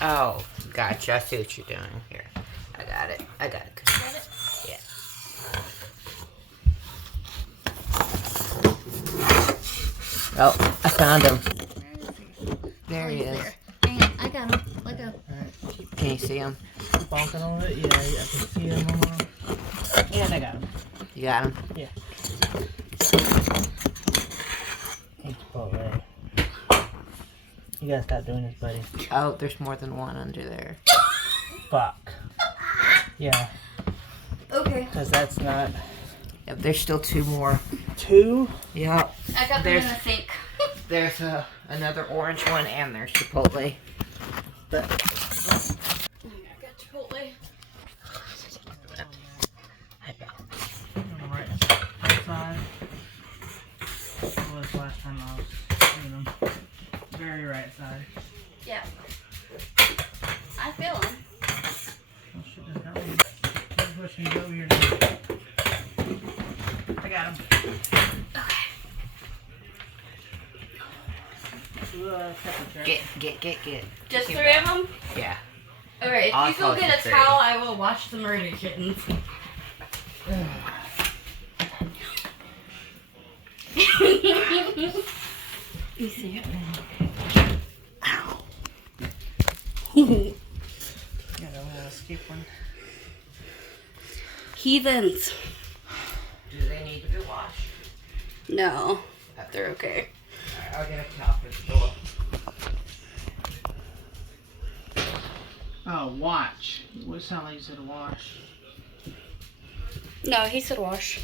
Oh, gotcha. I see what you're doing here. I got it. I got it. Got it? Yeah. Oh, I found him. There he is. Hang on, I got him. Let go. Alright. Can you see him? Bonking a little bit? Yeah, I can see him almost. And I got him. You got him? Yeah. Thanks, Chipotle. You gotta stop doing this, buddy. Oh, there's more than one under there. Fuck. Yeah, Okay. because that's not... Yep, there's still two more. Two? Yep. I got them There's- in the sink. There's another orange one, and there's Chipotle. But... I got Chipotle. Right outside. It was last time I was doing them. Very right side. Yeah. I feel him. Oh shit, there's that one. He's pushing you over here now. I got him. Get. Just Get three back. of them? Yeah. Alright, if I'll you go call it get a three. towel, I will wash the murder kittens. You see it? Ow. Yeah, we'll skip one. Heathens. Do they need to be washed? No, they're okay. Alright, I'll get a towel for the door. Oh, watch. What sound like you said wash? No, he said wash.